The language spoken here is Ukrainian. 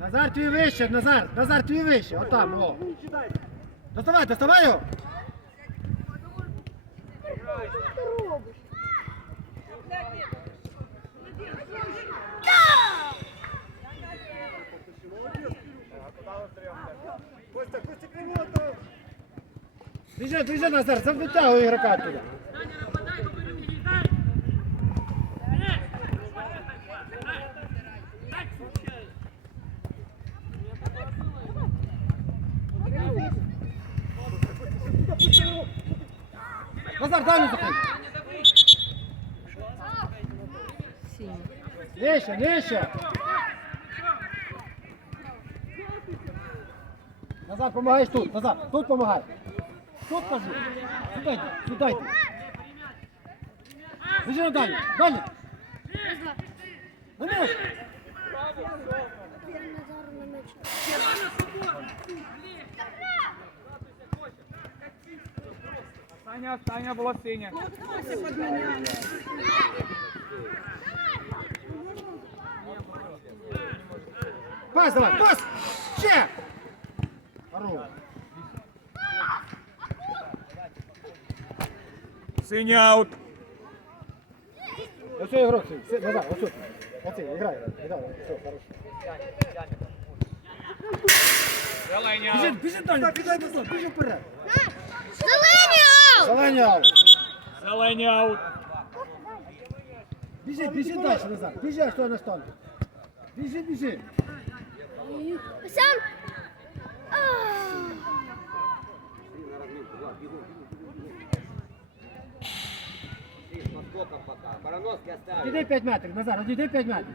Назар, твій вище, Назар, Назар, твій вище, отам, о. Доставай, доставай його. Біжи, біжи, Назар, витягуй ігрока туди. Назар, дай мені заходь. Нижче, нижче. Назар, помагаєш тут, Назар, тут помагай. Тут кажу. Сюди йди. Біжи далі, далі. На м'яч. Саня, Саня була синя. Пас давай, пас! Ще! Хорош. Синя аут. Ось цей ігрок, цей, цей, Назар, ось тут. Оцей, грай, грай, все, хорошо. Зелені Біжи, аут. біжи далі, біжи назад, біжи вперед. Зелені аут! Зелені аут. Зелені аут. Біжи, біжи далі, Назар. Біжи, що на штанку. Біжи, біжи. Сам. Іди 5 метрів, Назар, іди 5 метрів.